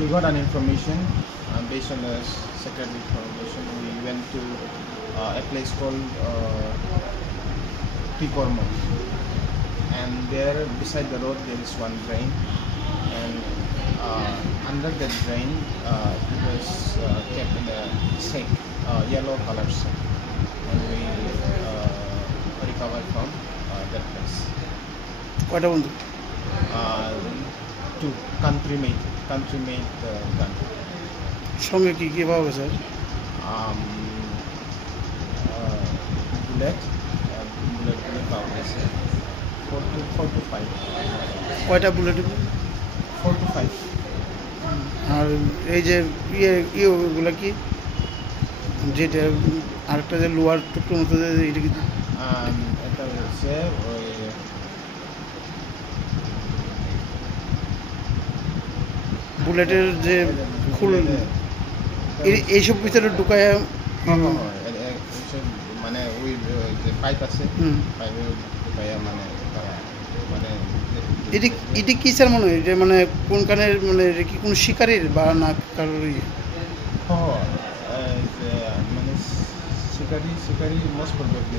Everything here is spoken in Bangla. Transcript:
we got an information based on the secret information. We went to a place called Pikormo, and there beside the road there is one drain, and under that drain it was kept in a sack, yellow color sack, and we recovered from that place. কয়টা বন্ধু? Two country made gun. সঙ্গে কি কি পাওয়া গেছে? Bullet পাওয়া গেছে 4 to 5. কয়টা বুলেট? 4 to 5. আর এই যে ওগুলো কি, যেটা আরেকটা যে লোহার টুকরো মতো এটা কি? এটা হচ্ছে ওই বুলেটের যে খুল এইসব ভিতরে ঢুকায়, মানে ওই যে পাইপ আছে, পাইপে ঢুকাইয়া মানে এটি কি স্যার মনে হয়? এটা মানে কোন কানের, মানে এটা কি কোনো শিকারির বা না কারোর? মানে শিকারি মোস্ট প্রবাবলি